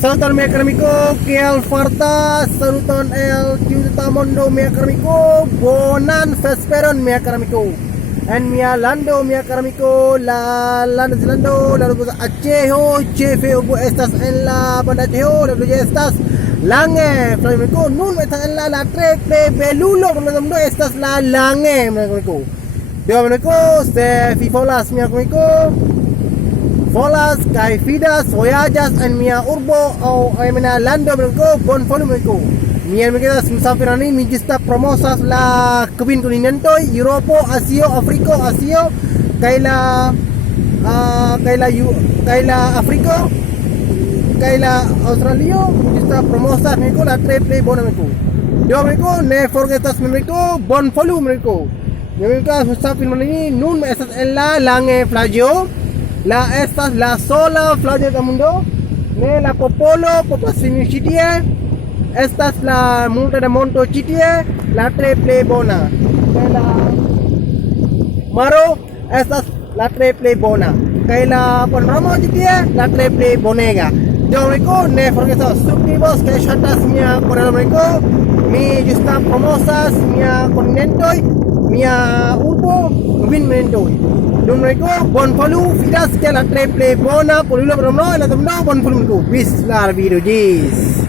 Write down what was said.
Saluton mi amico, che al farta, saluton el Mondo mi amico, bonan vesperon mi amico. En mi lando mi amico, la lando, la Achejo, chefe ubu estas en la banda Achejo, la ya estas lange, mi amico, nun está en la treple belulo, no estas la lange, mi amico. Mi amico, se fifolas mi amico. Volas kai fidas voyajas en mia urbo o en mia lando mergo bon folu mergo. Mi amigas musafirani mi gista promosas la kebin kontinento Europo, Asio, Afriko, Asio, kai la Afriko, kai la Australio, mi gista promosas mergo la triple bon mergo. Yo mergo ne forgetas mergo bon folu mergo. Mi amigas musafirani nun estas en la lange plagio. Estas la sola playa del mundo. Ne la popolo, popasini chitie. Estas la monte de monto chitie. La triple bona. Ne la maro. Estas la triple bona. Que la panorama chitie. La triple bonega. Yo rico ne forgetos subtivos que chatas mia por el rico. Mi justa promosas mia continentoi. Mia urbo win mentoi. Dum rego bon polu fidas que la triple bona por lo no la bon polu bis la video jis.